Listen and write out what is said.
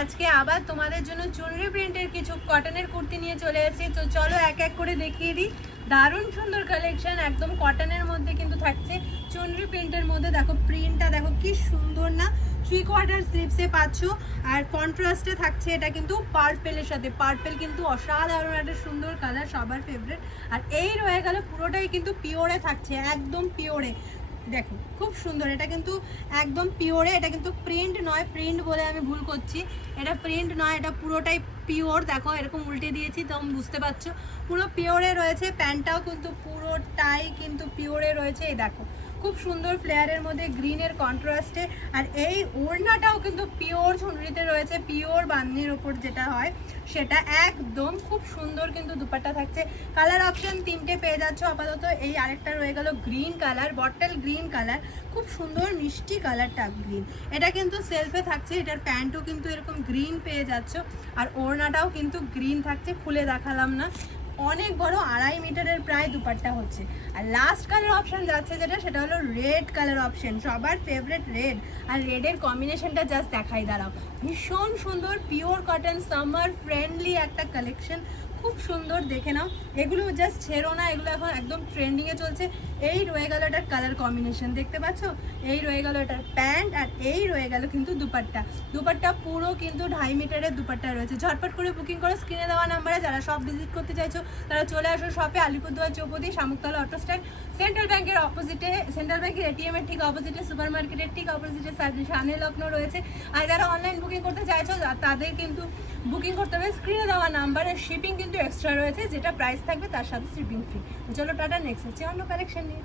আজকে আবার তোমাদের জন্য চুনরি প্রিন্টের কিছু কটনের কুর্তি নিয়ে চলে এসেছি। তো চলো এক এক করে দেখিয়ে দিই। দারুণ সুন্দর কালেকশন, একদম কটনের মধ্যে কিন্তু থাকছে, চুনরি প্রিন্টের মধ্যে। দেখো প্রিন্টটা দেখো কি সুন্দর না, 3/4 স্লিভসে পাচ্ছ। আর কন্ট্রাস্টে থাকছে এটা কিন্তু পার্পেলের সাথে। পার্পেল কিন্তু অসাধারণ একটা সুন্দর কালার, সবার ফেভারিট। আর এই রয়ে গেল পুরোটাই কিন্তু পিওরে থাকছে, একদম পিওরে। দেখো খুব সুন্দর, এটা কিন্তু একদম পিওরে, এটা কিন্তু প্রিন্ট নয়, প্রিন্ট বলে আমি ভুল করছি, এটা প্রিন্ট নয়, এটা পুরোটাই পিওর। দেখো এরকম উল্টে দিয়েছি তো বুঝতে পারছো, পুরো পিওরে রয়েছে। প্যান্টটাও কিন্তু পুরোটাই কিন্তু পিওরে রয়েছে। এই দেখো খুব সুন্দর ফ্লেয়ারের মধ্যে গ্রিনের কন্ট্রাস্টে। আর এই ওড়নাটাও কিন্তু পিওর চুনরিতে রয়েছে, পিওর বান্দির ওপর যেটা হয় সেটা, একদম খুব সুন্দর কিন্তু দুপাট্টা থাকছে। কালার অপশন 3টে পেয়ে যাচ্ছ আপাতত। এই আরেকটা রয়ে গেল green colour, bottle green colour, খুব সুন্দর মিষ্টি কালারটা গ্রিন। এটা কিন্তু সেলফে থাকছে, এটার প্যান্টও কিন্তু এরকম গ্রিন পেয়ে যাচ্ছ। আর ওড়নাটাও কিন্তু গ্রিন থাকছে, খুলে দেখালাম না, অনেক বড় 2.5 মিটারের প্রায় দুপাট্টা হচ্ছে। আর লাস্ট কালার অপশন যাচ্ছে যেটা, সেটা হলো রেড কালার অপশন, সবার ফেভারিট রেড। আর রেডের কম্বিনেশনটা জাস্ট দেখাই দাঁড়াও, ভীষণ সুন্দর, পিওর কটন, সামার ফ্রেন্ডলি একটা কালেকশন, খুব সুন্দর। দেখে নাও, এগুলো জাস্ট ছেড়ো না, এগুলো এখন একদম ট্রেন্ডিংয়ে চলছে। এই রয়ে গেল এটার কালার কম্বিনেশন, দেখতে পাচ্ছ, এই রয়ে গেল এটার প্যান্ট, আর এই রয়ে গেল কিন্তু দুপাট্টা। দুপাট্টা পুরো কিন্তু 2.5 মিটারের দুপাট্টা রয়েছে। ঝটপট করে বুকিং করো স্ক্রিনে দেওয়া নাম্বারে। যারা সব ভিজিট করতে চাইছো তারা চলে আসো শপে, Alipurduar Choupati, Samuktala auto stand, central ব্যাংকের অপোজিটে, সেন্ট্রাল ব্যাংকের এটিএম এর ঠিক অপোজিটে, সুপার মার্কেটের ঠিক অপোজিটে সামনে লগ্ন রয়েছে। আর যারা অনলাইন বুকিং করতে চাইছো তাদের কিন্তু বুকিং করতে হবে স্ক্রিনে দেওয়া নাম্বারে। শিপিং কিন্তু এক্সট্রা রয়েছে, যেটা প্রাইস থাকবে তার সাথে শিপিং ফ্রি। চলো টাটা, নেক্সট হচ্ছে অন্য কালেকশন নিয়ে।